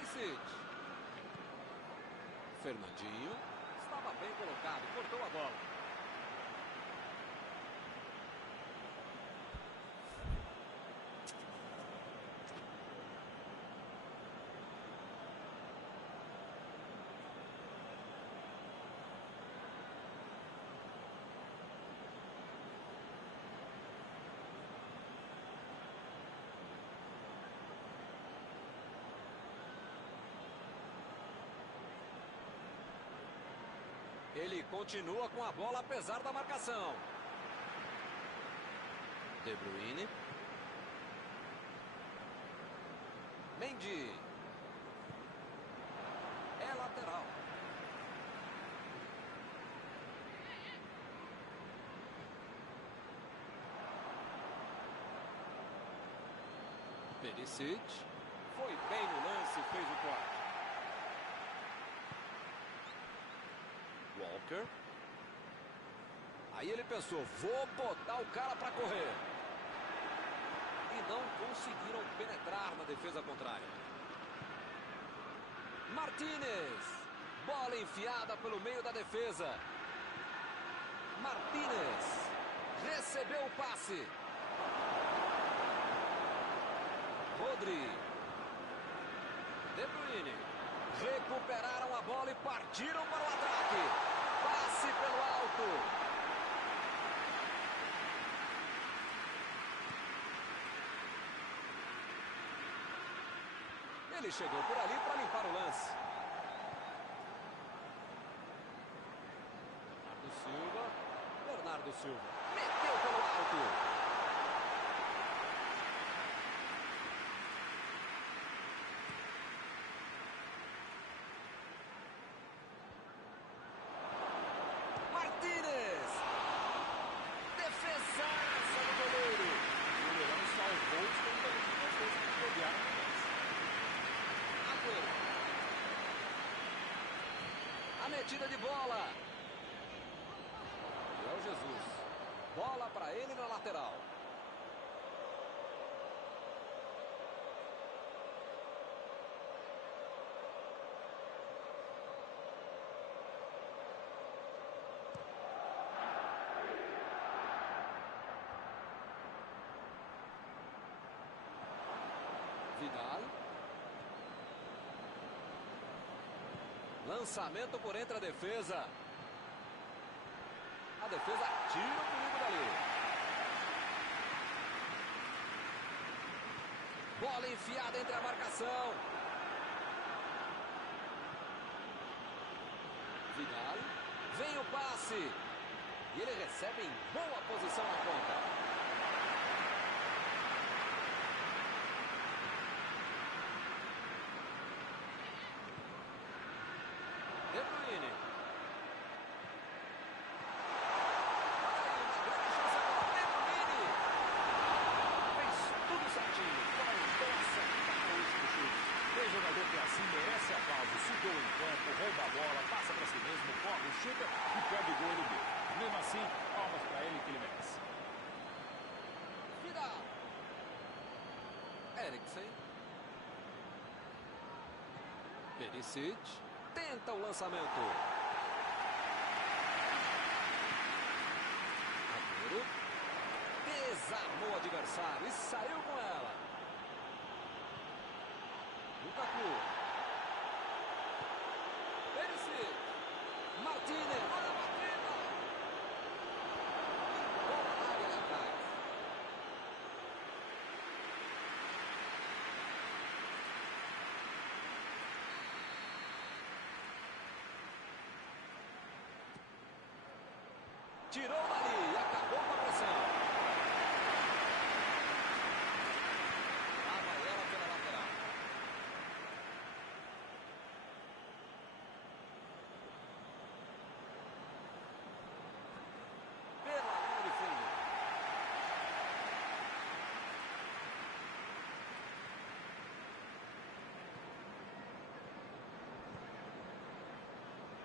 Perisic. Fernandinho. Estava bem colocado, cortou a bola. Ele continua com a bola apesar da marcação. De Bruyne. Mendy. É lateral. Perisic. Foi bem no lance, fez o corte. Walker. Aí ele pensou, vou botar o cara para correr. E não conseguiram penetrar na defesa contrária. Martínez. Bola enfiada pelo meio da defesa. Martínez. Recebeu o passe. Rodri. De Bruyne. Recuperaram a bola e partiram para o ataque. Passe pelo alto. Ele chegou por ali para limpar o lance. Bernardo Silva. Meteu pelo alto. A metida de bola. Gabriel Jesus. Bola para ele na lateral. Vidal. Lançamento por entre a defesa. A defesa tira o perigo dali. Bola enfiada entre a marcação. Vidal. Vem o passe. E ele recebe em boa posição na ponta. De Bruyne. De Bruyne. Fez tudo certinho. Foi dessa para o último chute. Tem jogador que assim merece aplauso. Se deu em campo, rouba a bola, passa para si mesmo, corre, chuta e pega o gol no meio. Mesmo assim, palmas para ele que ele merece. Vidal. Eriksen. Perisic. Tenta o lançamento. Agüero. Desarmou o adversário e saiu com ela. Lukaku. Perisic. Martínez. Olha a batida. Bola na área ali atrás. Tirou dali e acabou com a pressão. Lá vai ela pela lateral. Pela linha de fundo.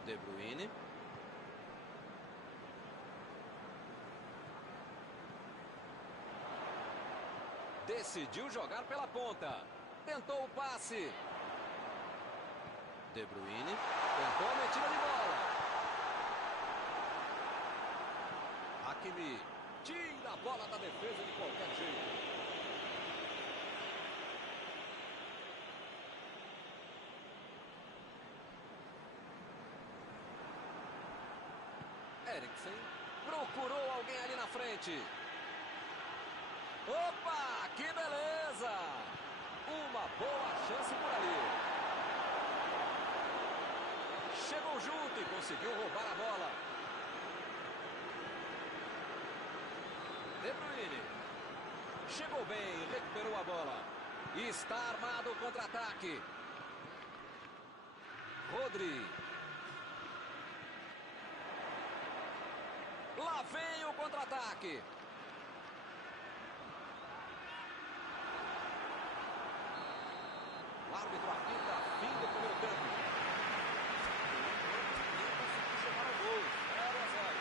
De Bruyne. Decidiu jogar pela ponta. Tentou o passe. De Bruyne. Tentou a metida de bola. Hakimi. Tira a bola da defesa de qualquer jeito. Eriksen procurou alguém ali na frente. Opa, que beleza! Uma boa chance por ali. Chegou junto e conseguiu roubar a bola. De Bruyne. Chegou bem, recuperou a bola. Está armado o contra-ataque. Rodri. Lá vem o contra-ataque. O árbitro apita fim do primeiro tempo. Nem conseguiu chegar ao gol. 0-0.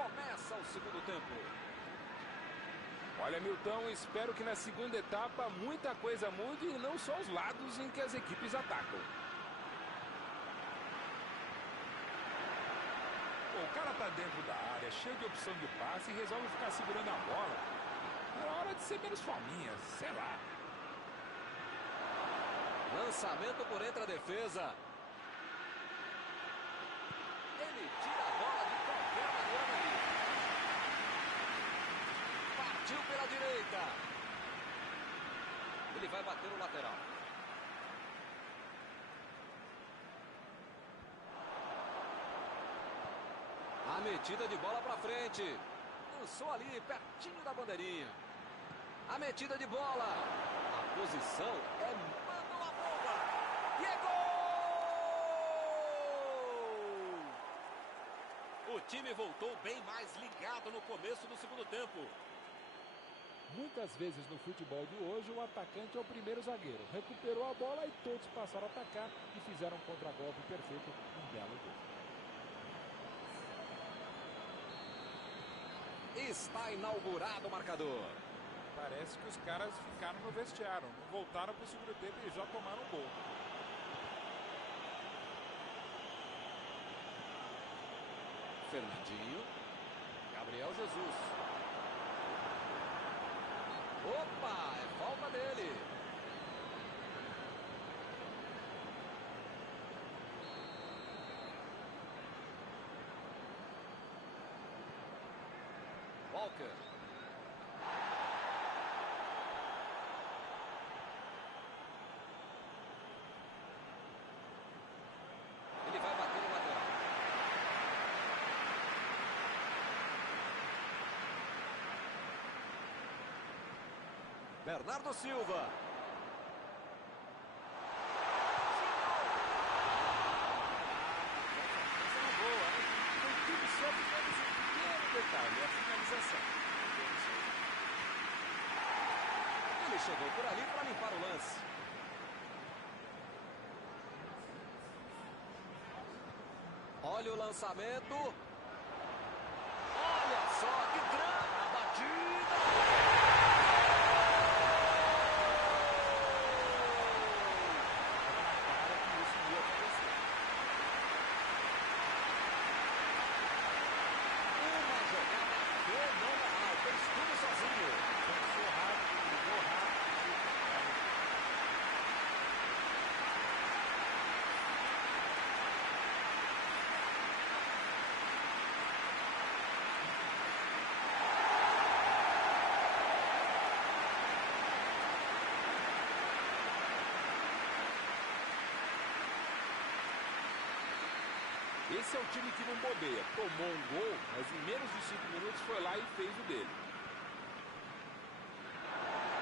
Começa o segundo tempo. Olha, Milton, espero que na segunda etapa muita coisa mude e não só os lados em que as equipes atacam. Pô, o cara tá dentro da área, cheio de opção de passe e resolve ficar segurando a bola. É hora de ser menos fominha, sei lá. Lançamento por entre a defesa. Ele tira a bola de qualquer maneira ali. Partiu pela direita. Ele vai bater o lateral. A metida de bola para frente. Lançou ali, pertinho da bandeirinha. A metida de bola. A posição é mano a bomba. E é gol! O time voltou bem mais ligado no começo do segundo tempo. Muitas vezes no futebol de hoje o atacante é o primeiro zagueiro. Recuperou a bola e todos passaram a atacar e fizeram um contra-golpe perfeito, um belo gol. Está inaugurado o marcador. Parece que os caras ficaram no vestiário, não voltaram para o segundo tempo e já tomaram um gol. Fernandinho. Gabriel Jesus. Opa, é falta dele. Walker. Ele vai bater no lateral. Bernardo Silva. Detalhe, a finalização. Ele chegou por ali para limpar o lance. Olha o lançamento. esse é o time que não bobeia. Tomou um gol, mas em menos de 5 minutos foi lá e fez o dele.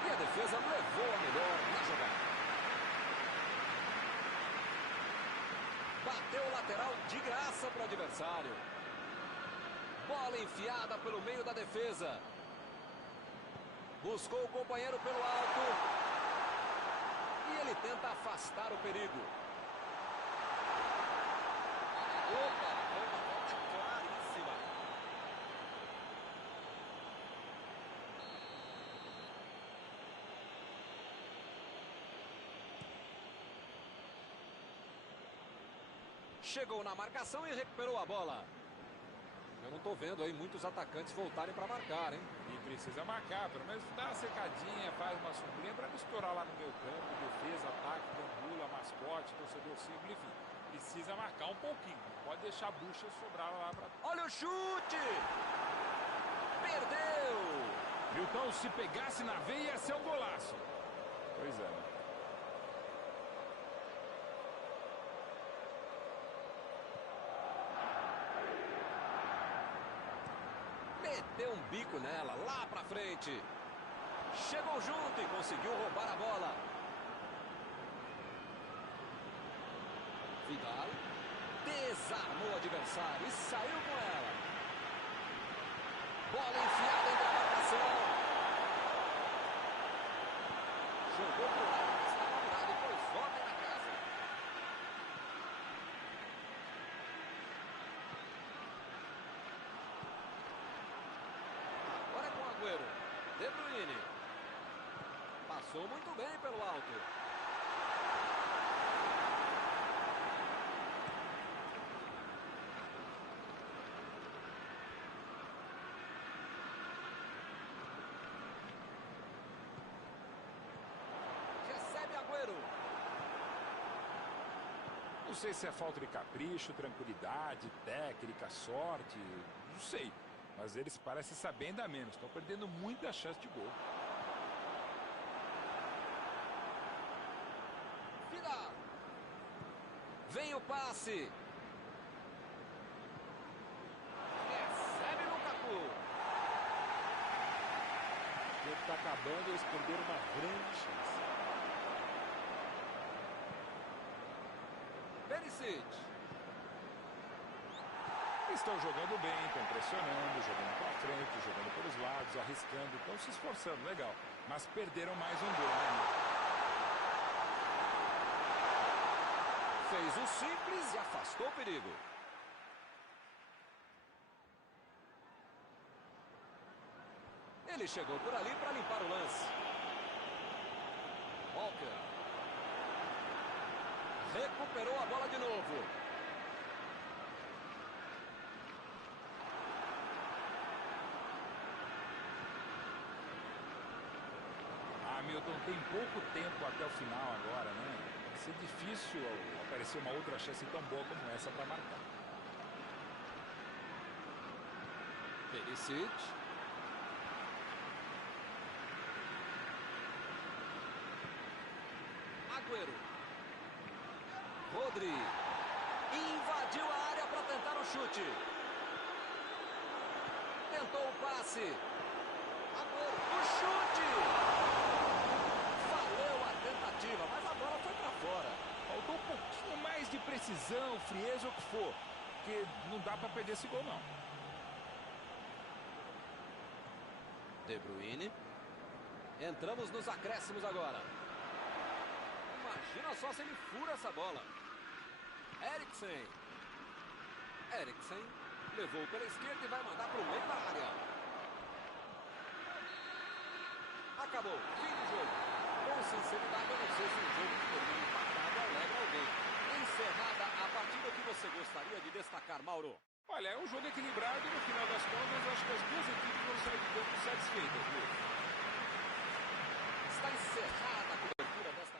E a defesa levou a melhor na jogada. Bateu o lateral de graça para o adversário. Bola enfiada pelo meio da defesa. Buscou o companheiro pelo alto. E ele tenta afastar o perigo. Opa, foi uma falta claríssima. Chegou na marcação e recuperou a bola. Eu não estou vendo aí muitos atacantes voltarem para marcar, hein? E precisa marcar, pelo menos dá uma secadinha, faz uma sombrinha para misturar lá no meio campo, defesa, ataque, gandula, mascote, torcedor símbolo, enfim. Precisa marcar um pouquinho, não pode deixar a bucha sobrar lá para... Olha o chute! Perdeu! Milton, se pegasse na veia ia ser um golaço. Pois é, né? Meteu um bico nela, lá pra frente. Chegou junto e conseguiu roubar a bola. Vidal desarmou o adversário e saiu com ela. Bola enfiada entre a marcação. Jogou pro lado que estava virado e pôs ordem na casa. Agora é com o Agüero. De Bruyne. Passou muito bem pelo alto. Recebe Agüero. Não sei se é falta de capricho, tranquilidade, técnica, sorte, não sei. Mas eles parecem saber ainda menos, estão perdendo muita chance de gol. Vidal. Vem o passe. Recebe Lukaku. O tempo está acabando e eles perderam uma grande chance. Perisic. Estão jogando bem, estão pressionando, jogando para frente, jogando pelos lados, arriscando, estão se esforçando, legal. Mas perderam mais um gol, né, Fez o simples e afastou o perigo. Ele chegou por ali para limpar o lance. Walker. Recuperou a bola de novo. Hamilton tem pouco tempo até o final agora, né? Vai ser difícil aparecer uma outra chance tão boa como essa para marcar. Perisic. Agüero. Rodri. Invadiu a área para tentar o chute. Tentou o passe. Agüero. O chute. Valeu a tentativa, mas a bola foi para fora. Faltou um pouquinho mais de precisão, frieza ou o que for. Porque não dá para perder esse gol, não. De Bruyne. Entramos nos acréscimos agora. Imagina só se ele fura essa bola. Eriksen. Eriksen levou pela esquerda e vai mandar para o meio da área. Acabou. Fim do jogo. Com sinceridade, eu não sei se um jogo que termina empatado alegra alguém. Encerrada a partida, o que você gostaria de destacar, Mauro? Olha, é um jogo equilibrado e no final das contas acho que as duas equipes vão sair de campo satisfeitas, viu? Está encerrada a cobertura desta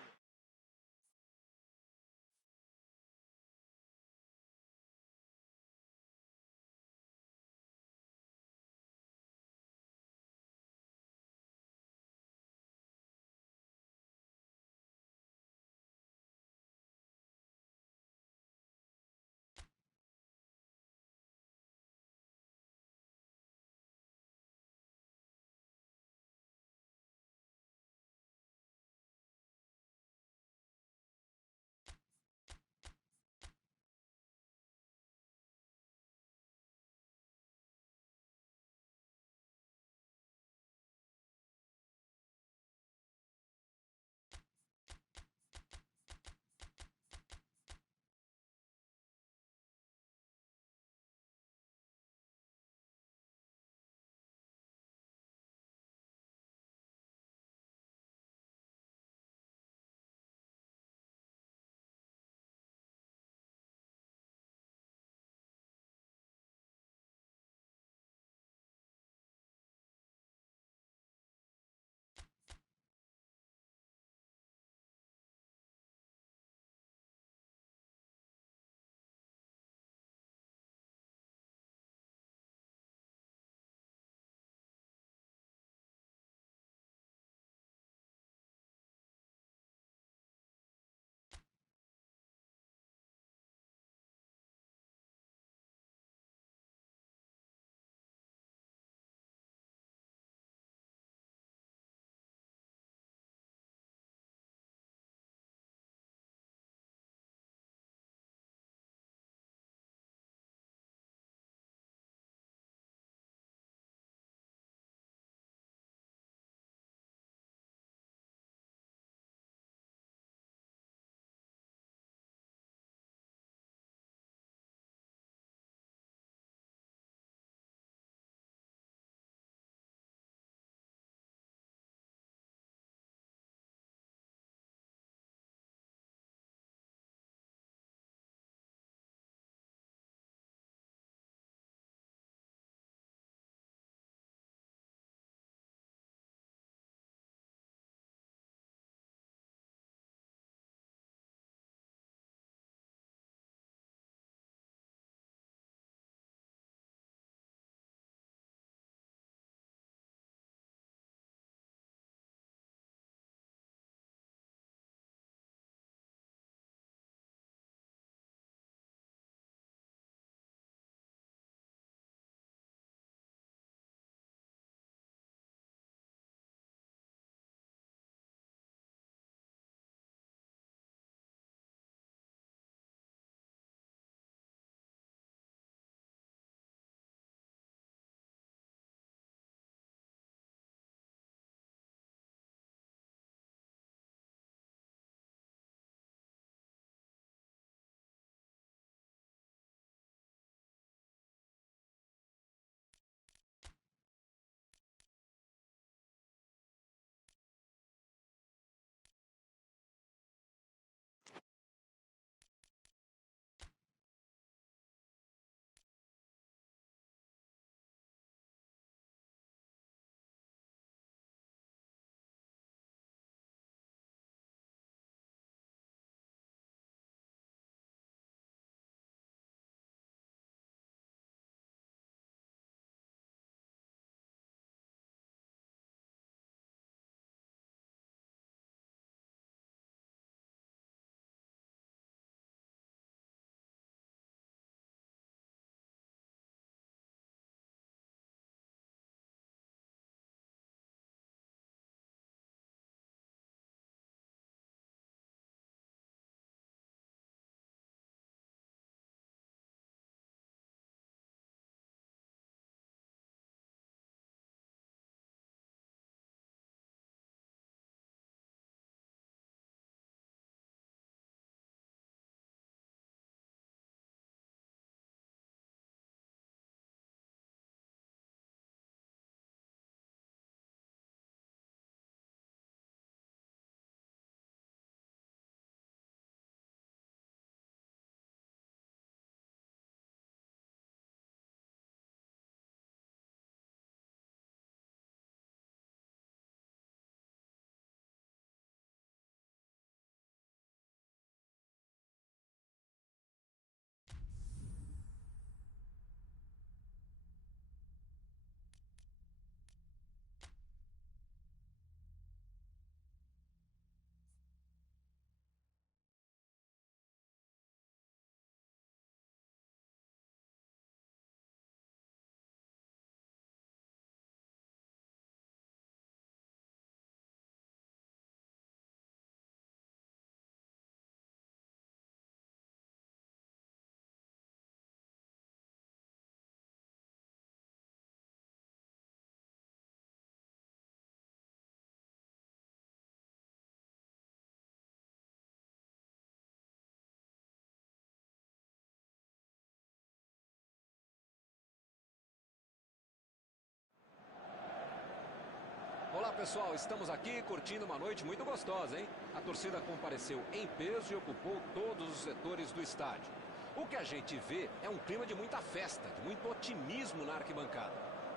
Olá pessoal, estamos aqui curtindo uma noite muito gostosa, hein? A torcida compareceu em peso e ocupou todos os setores do estádio. O que a gente vê é um clima de muita festa, de muito otimismo na arquibancada.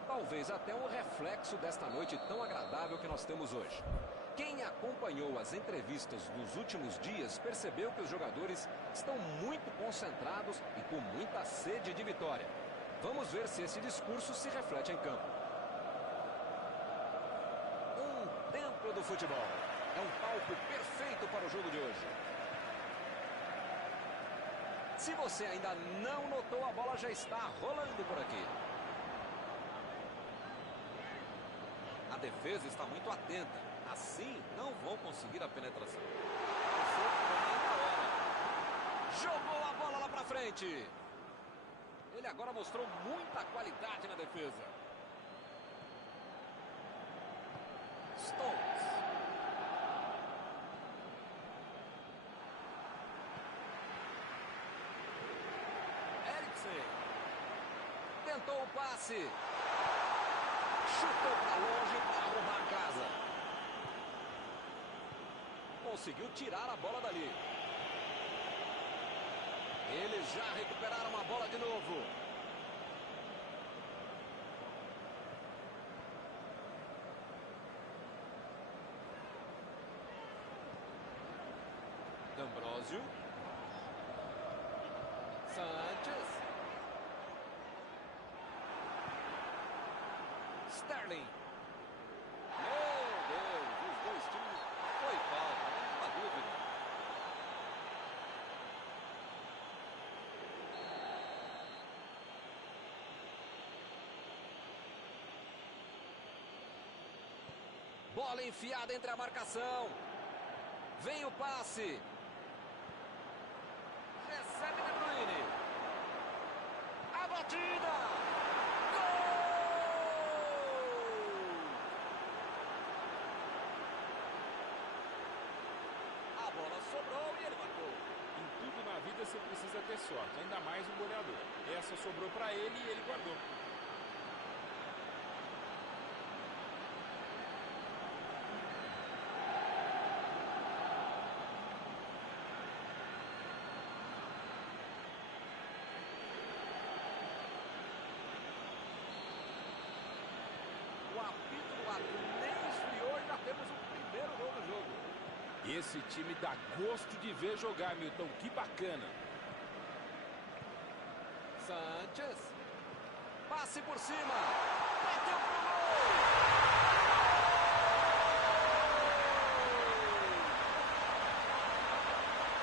Talvez até um reflexo desta noite tão agradável que nós temos hoje. Quem acompanhou as entrevistas dos últimos dias percebeu que os jogadores estão muito concentrados e com muita sede de vitória. Vamos ver se esse discurso se reflete em campo. Um templo do futebol. É um palco perfeito para o jogo de hoje. Se você ainda não notou, a bola já está rolando por aqui. A defesa está muito atenta. Assim, não vão conseguir a penetração. Jogou a bola lá pra frente. Ele agora mostrou muita qualidade na defesa. Stones. Eriksen. Tentou o passe. Chutou para longe para arrumar a casa. Conseguiu tirar a bola dali. Eles já recuperaram a bola de novo. D'Ambrosio. Sanchez. Sterling. Meu Deus, os dois times. Foi falta, não há dúvida. Bola enfiada entre a marcação. Vem o passe. Recebe De Bruyne. A batida. Gol! A bola sobrou e ele marcou. Em tudo na vida você precisa ter sorte, ainda mais um goleador. Essa sobrou para ele e ele guardou. O apito do árbitro nem esfriou e já temos o primeiro gol do jogo. Esse time dá gosto de ver jogar, Milton. Que bacana. Sanchez. Passe por cima. Bateu pro gol.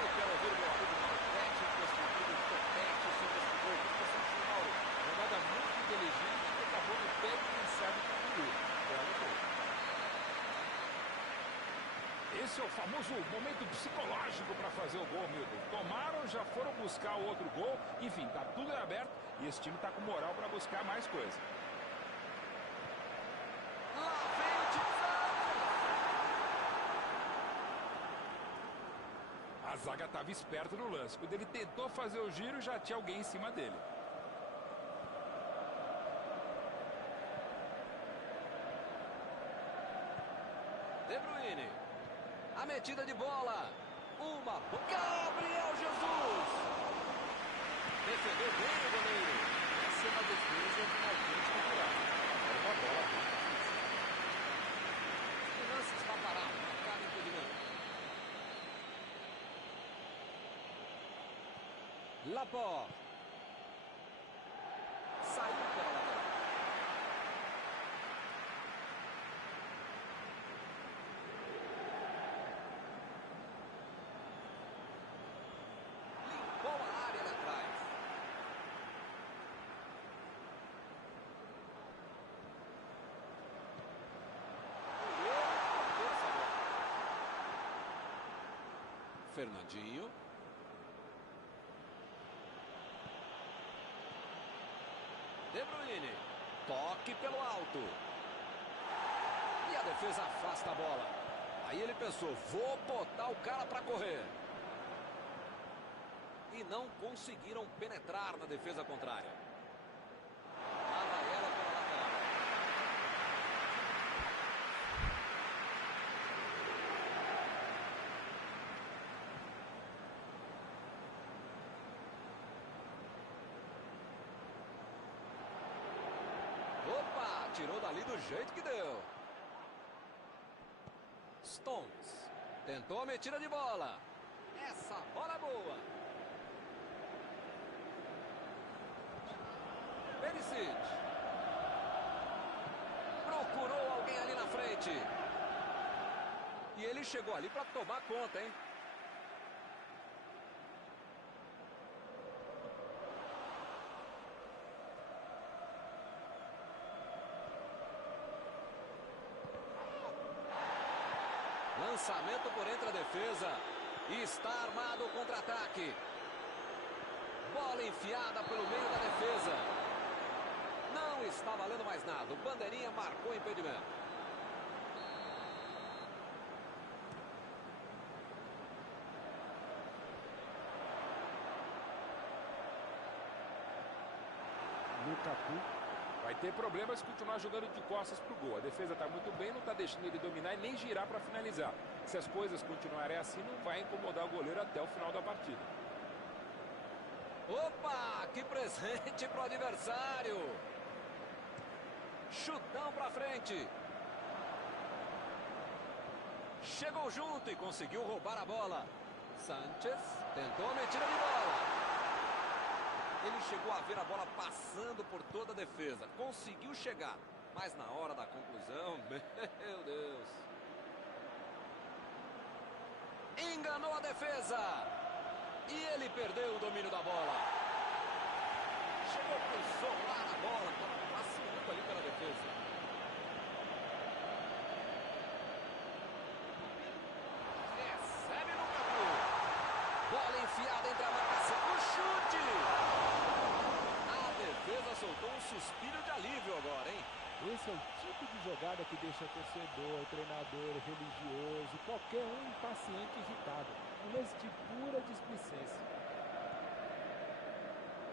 Eu quero ouvir meu amigo Marquete construindo um topete sobre esse gol. O que você acha, Mauro? Jogada muito inteligente que acabou no pé e quem sabe concluir. Esse é o famoso momento psicológico para fazer o gol, Milton. Tomaram, já foram buscar o outro gol. Enfim, tá tudo aberto e esse time tá com moral para buscar mais coisa. Lá vem o Sanchez. A zaga estava esperta no lance. Quando ele tentou fazer o giro, já tinha alguém em cima dele. De Bruyne. A metida de bola. Gabriel Jesus. Defendeu bem o goleiro. Essa é uma defesa de uma autêntica coragem. Era uma bola bem difícil. O lance está parado. Marcado impedimento. Laporte. Saiu pela lateral. Limpou a área lá atrás. Fernandinho. De Bruyne. Toque pelo alto. E a defesa afasta a bola. Aí ele pensou, vou botar o cara para correr. E não conseguiram penetrar na defesa contrária. Lá vai ela pela lateral. tirou dali do jeito que deu. Stones. Tentou a metida de bola. Essa bola é boa. Perisic. Procurou alguém ali na frente. E ele chegou ali para tomar conta, hein? Lançamento por entre a defesa. E está armado o contra-ataque. Bola enfiada pelo meio da defesa. Não está valendo mais nada. O bandeirinha marcou o impedimento. Lukaku vai ter problemas se continuar jogando de costas pro gol. A defesa está muito bem, não está deixando ele dominar e nem girar para finalizar. Se as coisas continuarem assim, não vai incomodar o goleiro até o final da partida. Opa, que presente pro adversário. Chutão pra frente. Chegou junto e conseguiu roubar a bola. Sanchez tentou a metida de bola. Ele chegou a ver a bola passando por toda a defesa. Conseguiu chegar. Mas na hora da conclusão, meu Deus. Enganou a defesa. E ele perdeu o domínio da bola. Chegou para isolar a bola. Estava passeando ali pela defesa. Recebe no campo. Bola enfiada entre a marcação. O chute. A defesa soltou um suspiro de alívio agora, hein? Esse é o tipo de jogada que deixa torcedor, treinador, religioso, qualquer um impaciente e irritado. Um lance de pura displicência.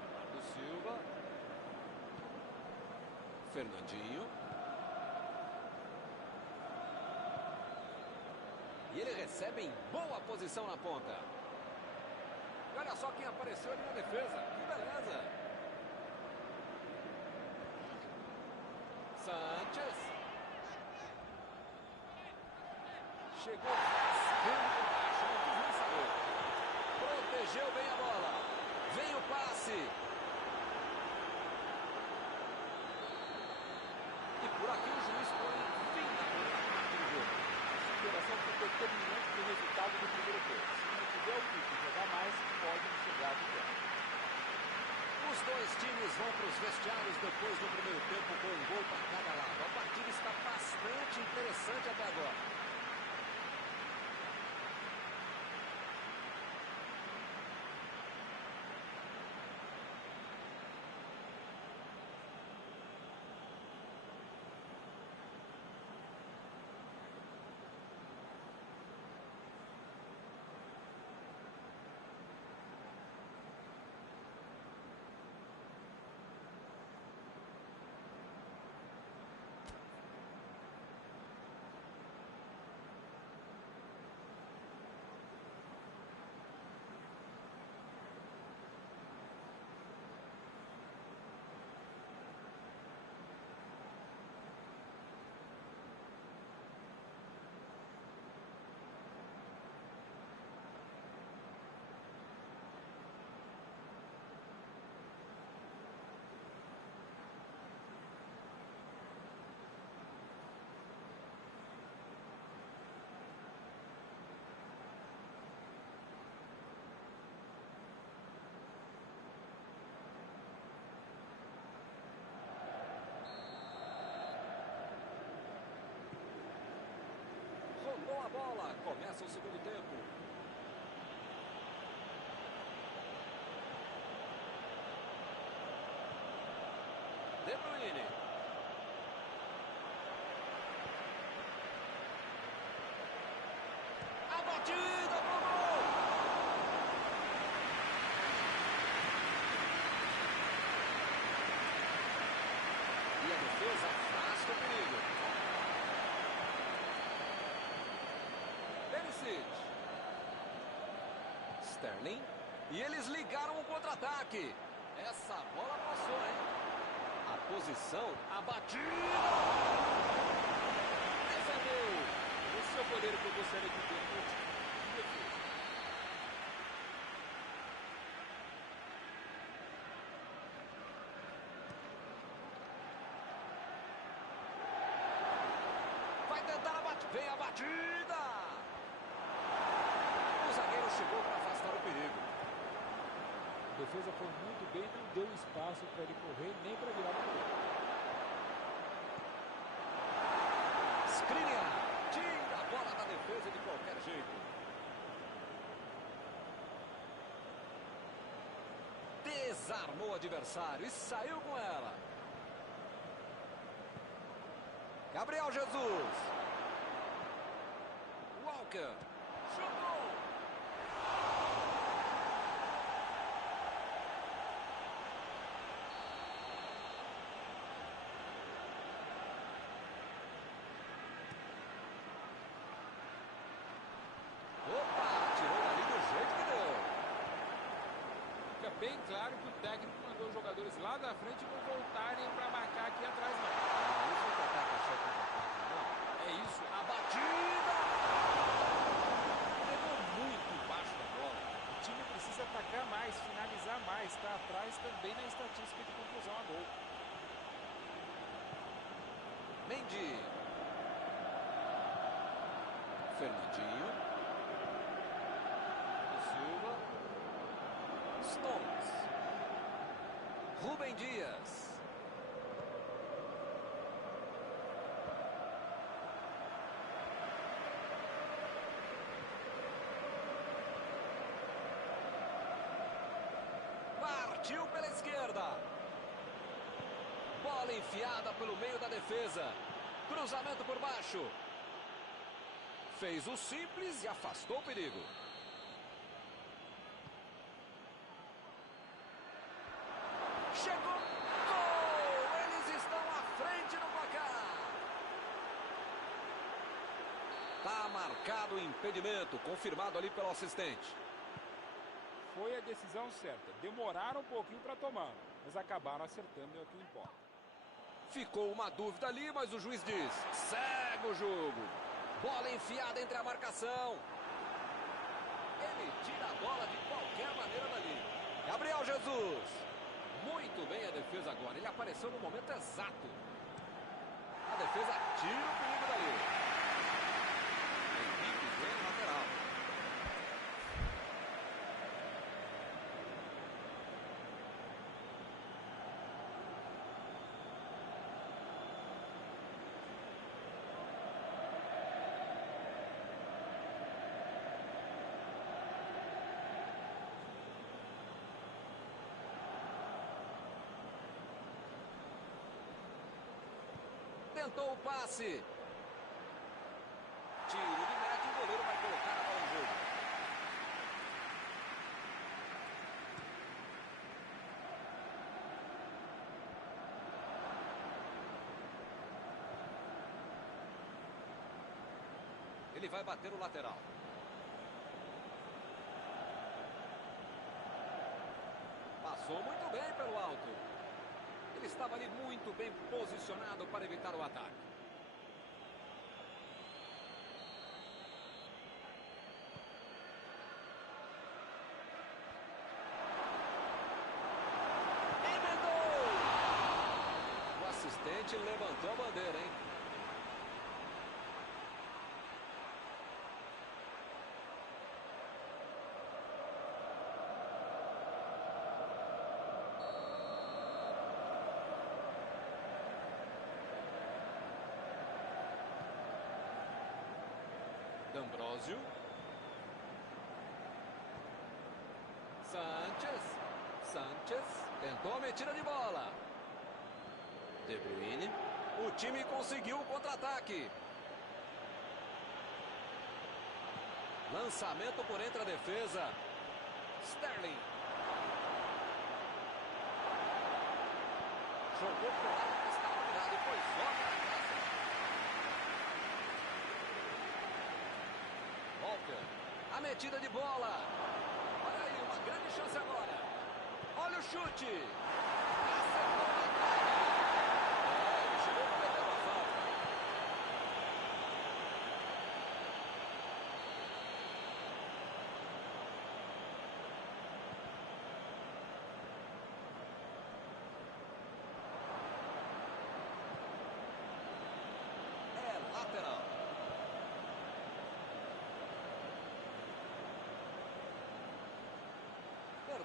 Bernardo Silva. Fernandinho. E ele recebe em boa posição na ponta. E olha só quem apareceu ali na defesa. Que beleza. Sanchez. Chegou rasgando por baixo, não quis nem saber. Protegeu bem a bola. Vem o passe. E por aqui o juiz põe fim na primeira parte do jogo. A superação foi determinante para o resultado do primeiro tempo. Se não tiver o pique de jogar mais, pode chegar de tempo. Os dois times vão para os vestiários depois do primeiro tempo com um gol para cada lado. A partida está bastante interessante até agora. Rolou a bola. Começa o segundo tempo. De Bruyne. A batida pro gol. E a defesa afasta o perigo. Perisic. Sterling. E eles ligaram o contra-ataque. Essa bola passou, hein? A posição, a batida. Defendeu. Esse é o goleiro que eu gostaria de ver no meu time. Que defesa. Vai tentar a batida. Vem a batida. O zagueiro chegou para afastar o perigo. A defesa foi muito bem, não deu espaço para ele correr nem para virar o goleiro. Skriniar tira a bola da defesa de qualquer jeito. Desarmou o adversário e saiu com ela. Gabriel Jesus. Walker. Chutou. Opa, tirou dali do jeito que deu. Fica bem claro que o técnico mandou os jogadores lá da frente não voltarem para marcar aqui atrás, não. Isso é contra-ataque, achou contra-ataque, não? É isso. A batida. Pegou muito baixo da bola. O time precisa atacar mais, finalizar mais. Está atrás também na estatística de conclusão a gol. Mendy. Fernandinho. Silva. Stones. Rubem Dias. Partiu pela esquerda. Bola enfiada pelo meio da defesa. Cruzamento por baixo. Fez o simples e afastou o perigo. Chegou! Gol! Eles estão à frente no placar. Tá marcado o impedimento, confirmado ali pelo assistente. Foi a decisão certa. Demoraram um pouquinho para tomar, mas acabaram acertando, é o que importa. Ficou uma dúvida ali, mas o juiz diz: segue o jogo. Bola enfiada entre a marcação. Ele tira a bola de qualquer maneira dali. Gabriel Jesus. Muito bem a defesa agora. Ele apareceu no momento exato. A defesa tira o perigo dali. Henrique vem lateral. Tentou o passe. Tiro de meta e o goleiro vai colocar a bola no jogo. Ele vai bater o lateral. Passou muito bem pelo alto. Ele estava ali muito bem posicionado para evitar o ataque. Emendou! O assistente levantou a bandeira, hein? D'Ambrosio. Sanchez. Tentou a metida de bola. De Bruyne. O time conseguiu o contra-ataque. Lançamento por entre a defesa. Sterling. Jogou pro lado que estava virado e foi só para casa. Walker. A metida de bola. Olha aí, uma grande chance agora. Olha o chute. Acertou na trave.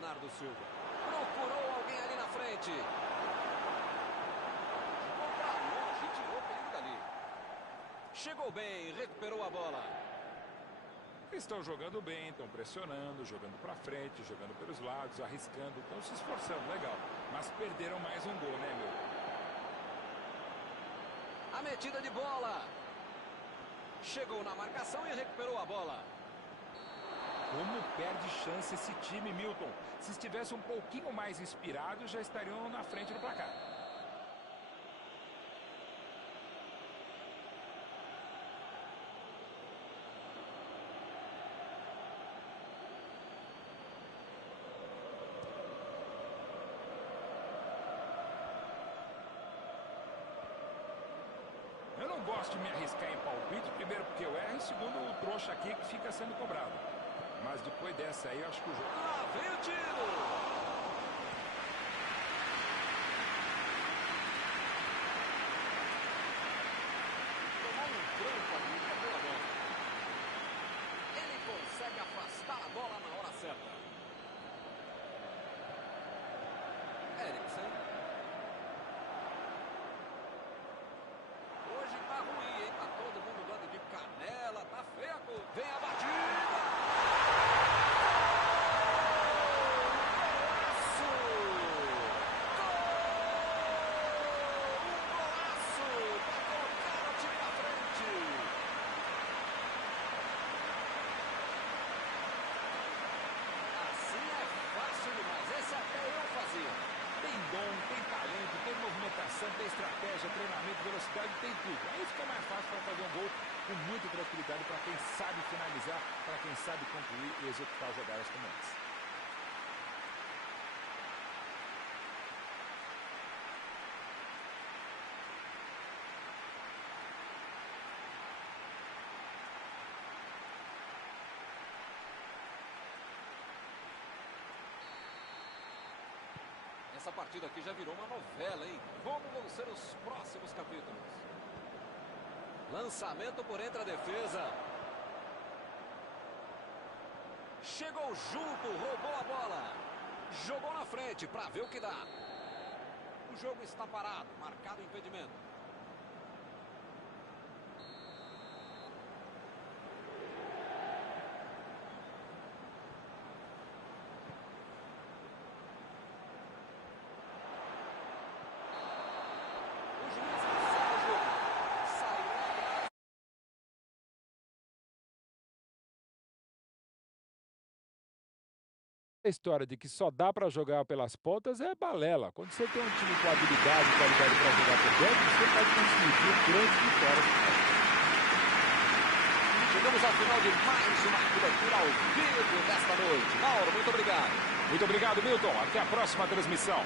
Bernardo Silva. Procurou alguém ali na frente. Jogou pra longe e tirou o perigo dali. Chegou bem, recuperou a bola. Estão jogando bem, estão pressionando, jogando para frente, jogando pelos lados, arriscando, estão se esforçando, legal. Mas perderam mais um gol, né, meu? A metida de bola. Chegou na marcação e recuperou a bola. Como perde chance esse time, Milton. Se estivesse um pouquinho mais inspirado, já estariam na frente do placar. Eu não gosto de me arriscar em palpite, primeiro porque eu erro e segundo o trouxa aqui que fica sendo cobrado. Mas depois dessa aí, eu acho que o jogo... Lá vem o tiro! Tomou um tranco ali e perdeu a bola. Ele consegue afastar a bola na hora certa. Eriksen. Hoje tá ruim, hein? Tá todo mundo dando de canela, tá feia a cor. Vem a batida! Tem estratégia, treinamento, velocidade, tem tudo. Aí fica mais fácil para fazer um gol com muita tranquilidade para quem sabe finalizar, para quem sabe concluir e executar jogadas como essa. Essa partida aqui já virou uma novela, hein? Como vão ser os próximos capítulos? Lançamento por entre a defesa. Chegou junto, roubou a bola. Jogou na frente para ver o que dá. O jogo está parado, marcado impedimento. A história de que só dá para jogar pelas pontas é balela. Quando você tem um time com habilidade e qualidade para jogar por dentro, você pode conseguir grandes vitórias. Chegamos ao final de mais uma cobertura ao vivo desta noite. Mauro, muito obrigado. Muito obrigado, Milton. Até a próxima transmissão.